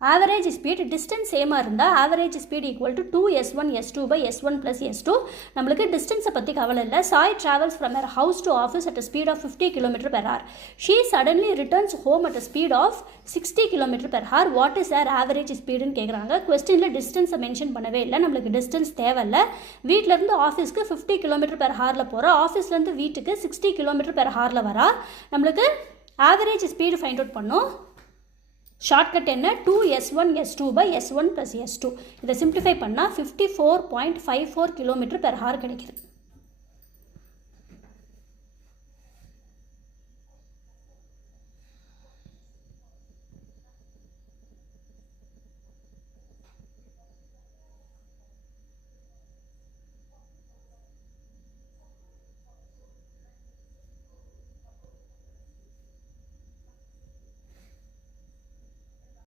Average speed distance சேமாக இருந்தால் average speed equal to 2s1 s2 by s1 plus s2. நம்மளுக்கு டிஸ்டன்ஸை பற்றி கவலை இல்லை. She travels from her house to office at speed of 50 km/h. She suddenly returns home at speed of 60 km/h. What is their average ஸ்பீடுன்னு கேட்குறாங்க. கொஸ்டினில் டிஸ்டன்ஸை mention பண்ணவே இல்லை. நம்மளுக்கு டிஸ்டன்ஸ் தேவையில்லை. வீட்டிலேருந்து ஆஃபீஸ்க்கு 50 km/h போகிறோம். ஆஃபீஸ்லேருந்து வீட்டுக்கு 60 km/h வரா. நம்மளுக்கு ஆவரேஜ் ஸ்பீடு ஃபைண்ட் அவுட் பண்ணோம். ஷார்ட்கட் என்ன? 2s1 s2 by s1 plus s2. இதை சிம்பிளிஃபை பண்ணால் 54.54 km/h கிடைக்குது.